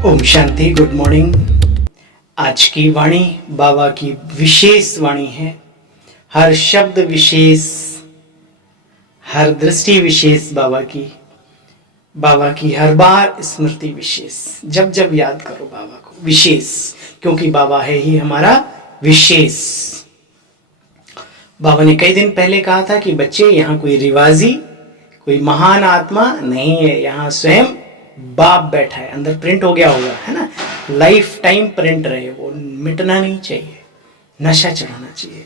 Om Shanti. Good morning. आज की वाणी बाबा की विशेष वाणी है। हर शब्द विशेष, हर दृष्टि विशेष बाबा की हर बार स्मृति विशेष। जब जब याद करो बाबा को विशेष, क्योंकि बाबा है ही हमारा विशेष। बाबा ने कई दिन पहले कहा था कि बच्चे, यहाँ कोई रिवाजी, कोई महान आत्मा नहीं है, यहाँ स्वयं बाप बैठा है। अंदर प्रिंट हो गया होगा, है ना, लाइफ टाइम प्रिंट रहे, वो मिटना नहीं चाहिए, नशा चढ़ाना चाहिए।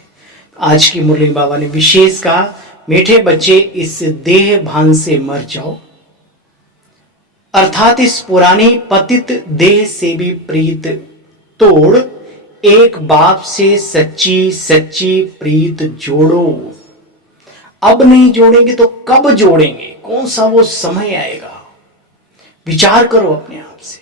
आज की मुरली बाबा ने विशेष कहा, मीठे बच्चे इस देह भान से मर जाओ, अर्थात इस पुरानी पतित देह से भी प्रीत तोड़ एक बाप से सच्ची सच्ची प्रीत जोड़ो। अब नहीं जोड़ेंगे तो कब जोड़ेंगे? कौन सा वो समय आएगा? विचार करो अपने आप से।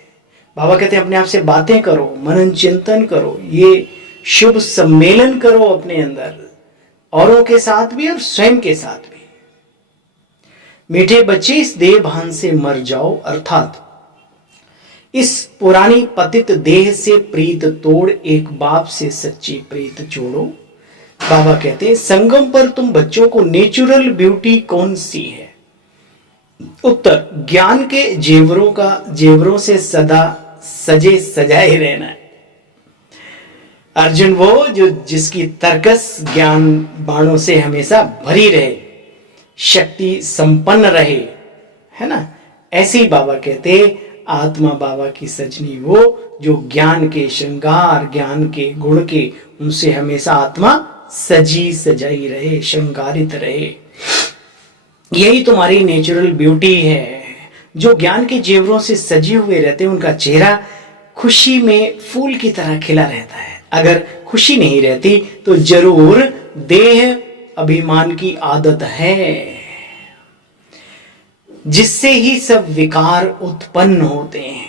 बाबा कहते हैं अपने आप से बातें करो, मनन चिंतन करो, ये शुभ सम्मेलन करो अपने अंदर, औरों के साथ भी और स्वयं के साथ भी। मीठे बच्चे इस देह भान से मर जाओ, अर्थात इस पुरानी पतित देह से प्रीत तोड़ एक बाप से सच्ची प्रीत जोड़ो। बाबा कहते हैं संगम पर तुम बच्चों को नेचुरल ब्यूटी कौन सी है? उत्तर, ज्ञान के जेवरों से सदा सजे सजाए रहना है। अर्जुन वो जो जिसकी तरकस ज्ञान बाणों से हमेशा भरी रहे, शक्ति संपन्न रहे, है ना। ऐसे ही बाबा कहते आत्मा बाबा की सजनी वो जो ज्ञान के श्रृंगार, ज्ञान के गुण के, उनसे हमेशा आत्मा सजी सजाई रहे, श्रृंगारित रहे। यही तुम्हारी नेचुरल ब्यूटी है। जो ज्ञान के जेवरों से सजे हुए रहते हैं, उनका चेहरा खुशी में फूल की तरह खिला रहता है। अगर खुशी नहीं रहती तो जरूर देह अभिमान की आदत है, जिससे ही सब विकार उत्पन्न होते हैं।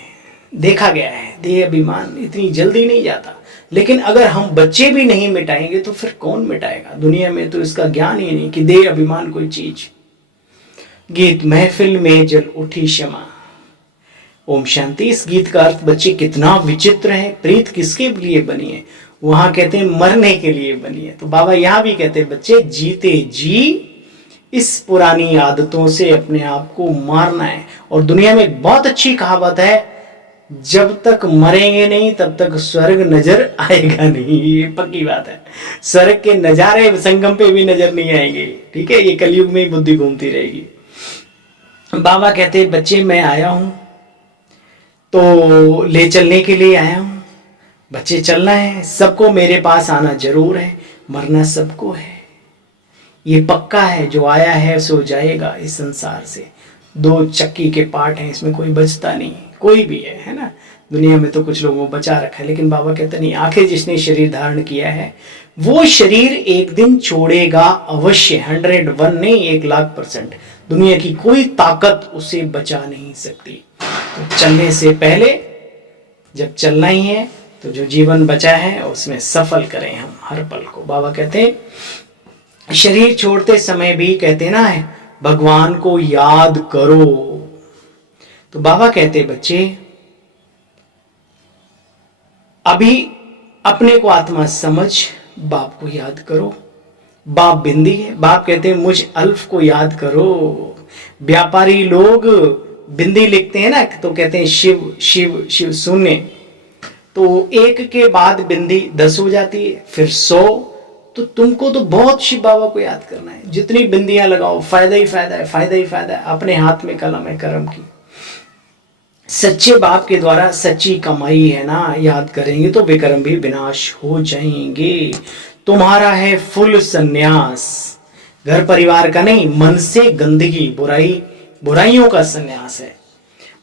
देखा गया है, देह अभिमान इतनी जल्दी नहीं जाता, लेकिन अगर हम बच्चे भी नहीं मिटाएंगे तो फिर कौन मिटाएगा? दुनिया में तो इसका ज्ञान ही नहीं कि देह अभिमान कोई चीज। गीत महफिल में जल उठी क्षमा। ओम शांति। इस गीत का अर्थ बच्चे कितना विचित्र है। प्रीत किसके लिए बनी है? वहां कहते हैं मरने के लिए बनी है। तो बाबा यहां भी कहते हैं बच्चे जीते जी इस पुरानी आदतों से अपने आप को मारना है। और दुनिया में एक बहुत अच्छी कहावत है, जब तक मरेंगे नहीं तब तक स्वर्ग नजर आएगा नहीं। ये पक्की बात है। स्वर्ग के नजारे संगम पे भी नजर नहीं आएंगे, ठीक है। ये कलयुग में ही बुद्धि घूमती रहेगी। बाबा कहते हैं बच्चे मैं आया हूं तो ले चलने के लिए आया हूं। बच्चे चलना है, सबको मेरे पास आना जरूर है, मरना सबको है, ये पक्का है। जो आया है सो जाएगा इस संसार से। दो चक्की के पार्ट हैं, इसमें कोई बचता नहीं, कोई भी है ना। दुनिया में तो कुछ लोगों को बचा रखा है, लेकिन बाबा कहते नहीं, आखिर जिसने शरीर धारण किया है वो शरीर एक दिन छोड़ेगा अवश्य। 101 नहीं, 1,00,000%। दुनिया की कोई ताकत उसे बचा नहीं सकती। तो चलने से पहले, जब चलना ही है तो जो जीवन बचा है उसमें सफल करें हम हर पल को। बाबा कहते हैं शरीर छोड़ते समय भी कहते ना है भगवान को याद करो। तो बाबा कहते बच्चे अभी अपने को आत्मा समझ, बाप को याद करो। बाप बिंदी है। बाप कहते हैं मुझ अल्फ को याद करो। व्यापारी लोग बिंदी लिखते हैं ना, तो कहते हैं शिव शिव शिव शून्य, तो एक के बाद बिंदी 10 हो जाती है, फिर 100। तो तुमको तो बहुत शिव बाबा को याद करना है। जितनी बिंदियां लगाओ फायदा ही फायदा है, फायदा ही फायदा है। अपने हाथ में कलम है कर्म की। सच्चे बाप के द्वारा सच्ची कमाई है ना, याद करेंगे तो विक्रम भी विनाश हो जाएंगे। तुम्हारा है फुल संन्यास, घर परिवार का नहीं, मन से गंदगी बुराइयों का संन्यास है।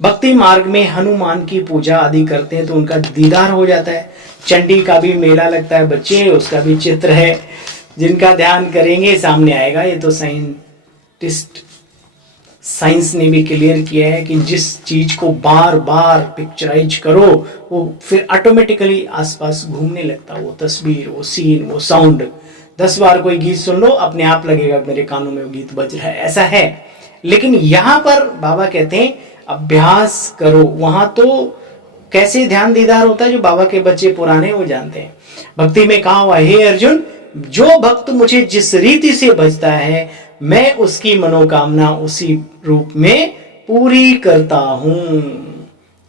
भक्ति मार्ग में हनुमान की पूजा आदि करते हैं तो उनका दीदार हो जाता है। चंडी का भी मेला लगता है बच्चे, उसका भी चित्र है। जिनका ध्यान करेंगे सामने आएगा। ये तो साइंस ने भी क्लियर किया है कि जिस चीज को बार बार पिक्चराइज करो वो फिर ऑटोमेटिकली आसपास घूमने लगता है। वो तस्वीर, वो सीन, वो साउंड। 10 बार कोई गीत सुन लो, अपने आप लगेगा मेरे कानों में वो गीत बज रहा है। ऐसा है। लेकिन यहां पर बाबा कहते हैं अभ्यास करो। वहां तो कैसे ध्यान दीदार होता है जो बाबा के बच्चे पुराने वो जानते हैं। भक्ति में कहा हुआ, हे अर्जुन, जो भक्त मुझे जिस रीति से भजता है मैं उसकी मनोकामना उसी रूप में पूरी करता हूं।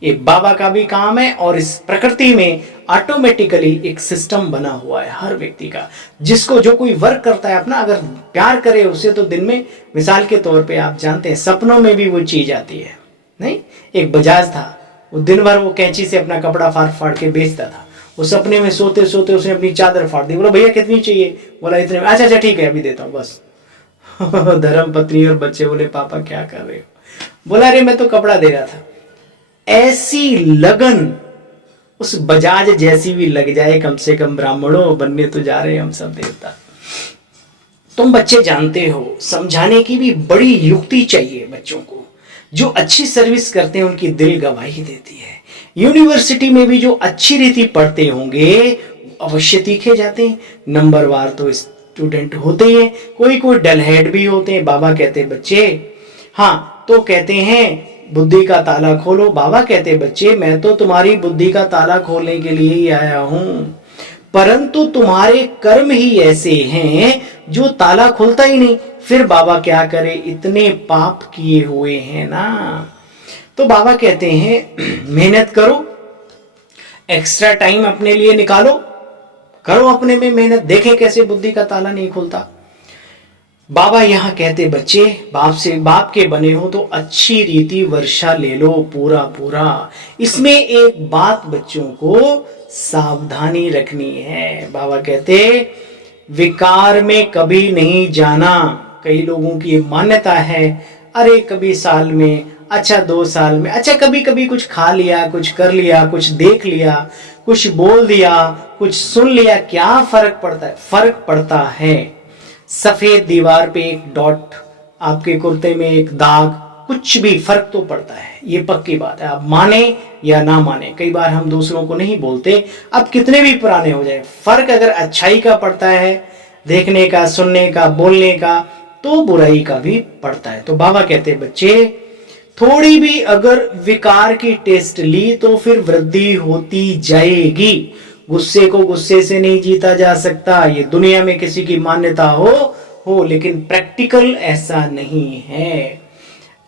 ये बाबा का भी काम है और इस प्रकृति में ऑटोमेटिकली एक सिस्टम बना हुआ है हर व्यक्ति का, जिसको जो कोई वर्क करता है अपना, अगर प्यार करे उसे तो दिन में, मिसाल के तौर पे आप जानते हैं सपनों में भी वो चीज आती है। नहीं, एक बजाज था, वो दिन भर वो कैंची से अपना कपड़ा फाड़ फाड़ के बेचता था। वो सपने में सोते सोते उसने अपनी चादर फाड़ दी। बोला भैया कितनी चाहिए? बोला इतने में। अच्छा ठीक है अभी देता हूँ बस। धर्म पत्नी और बच्चे बोले पापा क्या कर रहे हो? बोला अरे मैं तो कपड़ा दे रहा था। ऐसी लगन उस बजाज जैसी भी लग जाए कम से कम ब्राह्मणों, बनने तो जा रहे हैं हम सब देवता। तुम बच्चे जानते हो, समझाने की भी बड़ी युक्ति चाहिए बच्चों को। जो अच्छी सर्विस करते हैं उनकी दिल गवाही देती है। यूनिवर्सिटी में भी जो अच्छी रीति पढ़ते होंगे अवश्य तीखे जाते हैं। नंबरवार तो स्टूडेंट होते हैं, कोई कोई डलहेड भी होते हैं। बाबा कहते बच्चे, हाँ तो कहते हैं बुद्धि का ताला खोलो। बाबा कहते बच्चे मैं तो तुम्हारी बुद्धि का ताला खोलने के लिए ही आया हूं, परंतु तुम्हारे कर्म ही ऐसे हैं जो ताला खुलता ही नहीं। फिर बाबा क्या करे, इतने पाप किए हुए हैं ना। तो बाबा कहते हैं मेहनत करो, एक्स्ट्रा टाइम अपने लिए निकालो, करो अपने में मेहनत, देखें कैसे बुद्धि का ताला नहीं खुलता। बाबा यहाँ कहते बच्चे बाप के बने हो तो अच्छी रीति वर्षा ले लो पूरा पूरा। इसमें एक बात बच्चों को सावधानी रखनी है। बाबा कहते विकार में कभी नहीं जाना। कई लोगों की मान्यता है अरे कभी साल में, अच्छा 2 साल में, अच्छा कभी कभी कुछ खा लिया, कुछ कर लिया, कुछ देख लिया, कुछ बोल दिया, कुछ सुन लिया, क्या फर्क पड़ता है? फर्क पड़ता है। सफेद दीवार पे एक डॉट, आपके कुर्ते में एक दाग, कुछ भी फर्क तो पड़ता है, ये पक्की बात है। आप माने या ना माने, कई बार हम दूसरों को नहीं बोलते, अब कितने भी पुराने हो जाए, फर्क अगर अच्छाई का पड़ता है, देखने का, सुनने का, बोलने का, तो बुराई का भी पड़ता है। तो बाबा कहते बच्चे थोड़ी भी अगर विकार की टेस्ट ली तो फिर वृद्धि होती जाएगी। गुस्से को गुस्से से नहीं जीता जा सकता, ये दुनिया में किसी की मान्यता हो, लेकिन प्रैक्टिकल ऐसा नहीं है।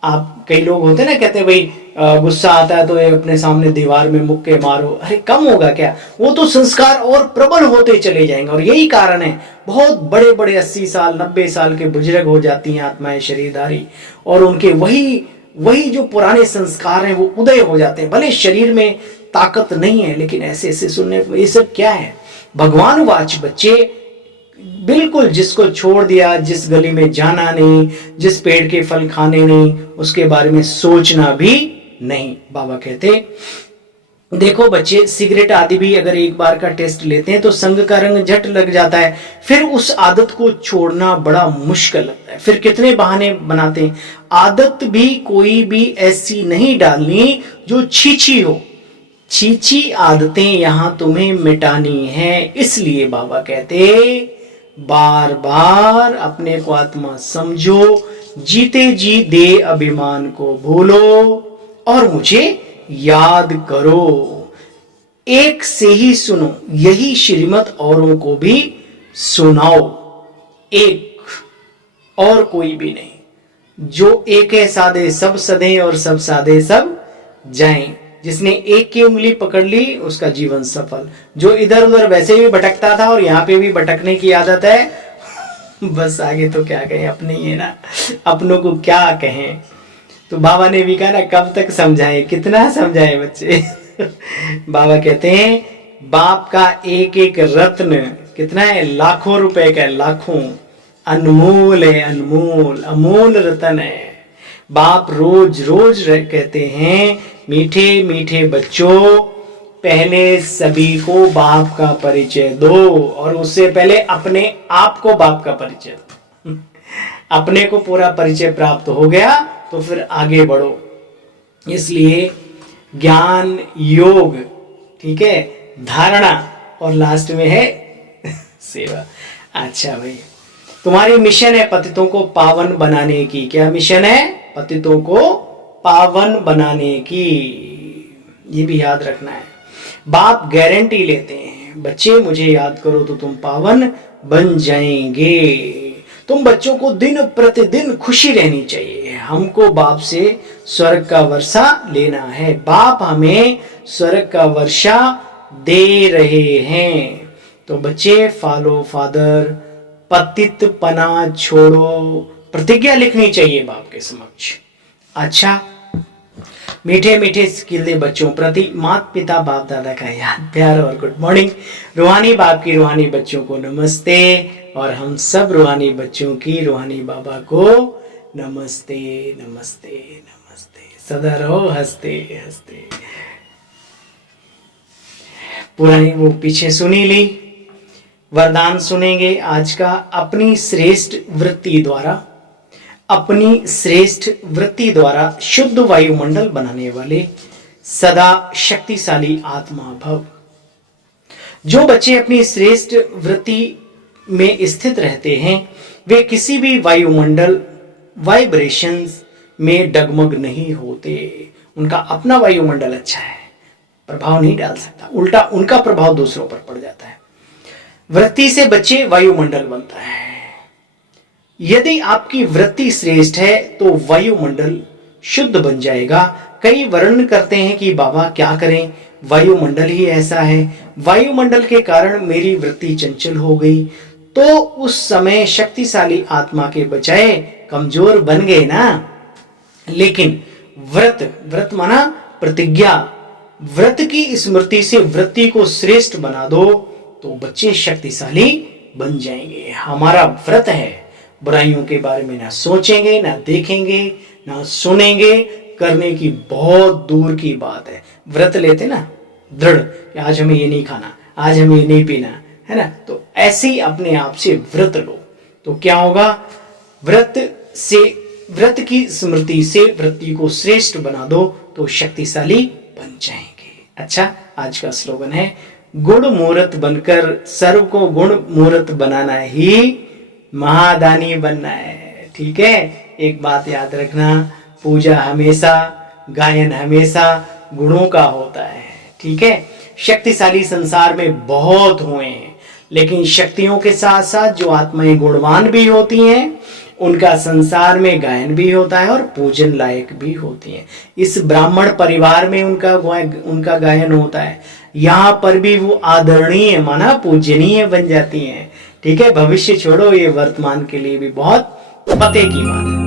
आप कई लोग होते ना कहते हैं भाई गुस्सा आता है तो ये अपने सामने दीवार में मुक्के मारो। अरे कम होगा क्या? वो तो संस्कार और प्रबल होते चले जाएंगे। और यही कारण है बहुत बड़े बड़े 80 साल 90 साल के बुजुर्ग हो जाती हैं आत्माएं शरीरधारी, और उनके वही जो पुराने संस्कार हैं वो उदय हो जाते हैं। भले शरीर में ताकत नहीं है लेकिन ऐसे ऐसे सुनने, ये सब क्या है? भगवान वाच बच्चे, बिल्कुल जिसको छोड़ दिया, जिस गली में जाना नहीं, जिस पेड़ के फल खाने नहीं, उसके बारे में सोचना भी नहीं। बाबा कहते देखो बच्चे, सिगरेट आदि भी अगर एक बार का टेस्ट लेते हैं तो संग का रंग झट लग जाता है, फिर उस आदत को छोड़ना बड़ा मुश्किल लगता है। फिर कितने बहाने बनाते हैं। आदत भी कोई भी ऐसी नहीं डालनी जो छीछी हो। छीछी आदतें यहां तुम्हें मिटानी है। इसलिए बाबा कहते बार बार अपने को आत्मा समझो, जीते जी दे अभिमान को भूलो और मुझे याद करो। एक से ही सुनो, यही श्रीमत औरों को भी सुनाओ। एक और कोई भी नहीं। जो एक है साधे सब सधे और सब साधे सब जाएं। जिसने एक की उंगली पकड़ ली उसका जीवन सफल। जो इधर उधर वैसे भी भटकता था और यहाँ पे भी भटकने की आदत है, बस आगे तो क्या कहें, अपने ही है ना, अपनों को क्या कहें। तो बाबा ने भी कहा ना, कब तक समझाएं, कितना समझाएं बच्चे। बाबा कहते हैं बाप का एक एक रत्न कितना है? लाखों रुपए का, लाखों, अनमोल है, अनमोल अमूल रतन है। बाप रोज रोज कहते हैं मीठे मीठे बच्चों, पहले सभी को बाप का परिचय दो और उससे पहले अपने आप को बाप का परिचय दो। अपने को पूरा परिचय प्राप्त हो गया तो फिर आगे बढ़ो। इसलिए ज्ञान, योग, ठीक है, धारणा और लास्ट में है सेवा। अच्छा भाई, तुम्हारी मिशन है पतितों को पावन बनाने की। क्या मिशन है? पतितों को पावन बनाने की। ये भी याद रखना है। बाप गारंटी लेते हैं, बच्चे मुझे याद करो तो तुम पावन बन जाएंगे। तुम बच्चों को दिन प्रतिदिन खुशी रहनी चाहिए। हमको बाप से स्वर्ग का वर्षा लेना है। बाप हमें स्वर्ग का वर्षा दे रहे हैं। तो बच्चे फॉलो फादर, पतित पना छोड़ो, प्रतिज्ञा लिखनी चाहिए बाप के समक्ष। अच्छा, मीठे मीठे खिलते बच्चों प्रति माता पिता बाप दादा का याद प्यार और गुड मॉर्निंग। रूहानी बाप की रूहानी बच्चों को नमस्ते, और हम सब रूहानी बच्चों की रूहानी बाबा को नमस्ते नमस्ते नमस्ते। सदा रहो हंसते हंसते। पुरानी वो पीछे सुनी ली, वरदान सुनेंगे आज का। अपनी श्रेष्ठ वृत्ति द्वारा, अपनी श्रेष्ठ वृत्ति द्वारा शुद्ध वायुमंडल बनाने वाले सदा शक्तिशाली आत्मा भव। जो बच्चे अपनी श्रेष्ठ वृत्ति में स्थित रहते हैं वे किसी भी वायुमंडल वाइब्रेशंस में डगमग नहीं होते। उनका अपना वायुमंडल अच्छा है, प्रभाव नहीं डाल सकता, उल्टा उनका प्रभाव दूसरों पर पड़ जाता है। वृत्ति से बच्चे वायुमंडल बनता है। यदि आपकी वृत्ति श्रेष्ठ है तो वायुमंडल शुद्ध बन जाएगा। कई वर्णन करते हैं कि बाबा क्या करें, वायुमंडल ही ऐसा है, वायुमंडल के कारण मेरी वृत्ति चंचल हो गई। तो उस समय शक्तिशाली आत्मा के बजाय कमजोर बन गए ना। लेकिन व्रत माना प्रतिज्ञा, व्रत की स्मृति से वृत्ति को श्रेष्ठ बना दो तो बच्चे शक्तिशाली बन जाएंगे। हमारा व्रत है, बुराइयों के बारे में ना सोचेंगे, ना देखेंगे, ना सुनेंगे, करने की बहुत दूर की बात है। व्रत लेते ना दृढ़, आज हमें ये नहीं खाना, आज हमें ये नहीं पीना, है ना। तो ऐसे ही अपने आप से व्रत लो तो क्या होगा, व्रत की स्मृति से वृत्ति को श्रेष्ठ बना दो तो शक्तिशाली बन जाएंगे। अच्छा, आज का स्लोगन है गुण मूर्त बनकर सर्व को गुण मूर्त बनाना ही महादानी बनना है। ठीक है, एक बात याद रखना, पूजा हमेशा, गायन हमेशा गुणों का होता है। ठीक है, शक्तिशाली संसार में बहुत हुए हैं, लेकिन शक्तियों के साथ साथ जो आत्माएं गुणवान भी होती हैं उनका संसार में गायन भी होता है और पूजन लायक भी होती हैं। इस ब्राह्मण परिवार में उनका गायन होता है, यहाँ पर भी वो आदरणीय माना पूजनीय बन जाती हैं। ठीक है, भविष्य छोड़ो, ये वर्तमान के लिए भी बहुत पते की बात है।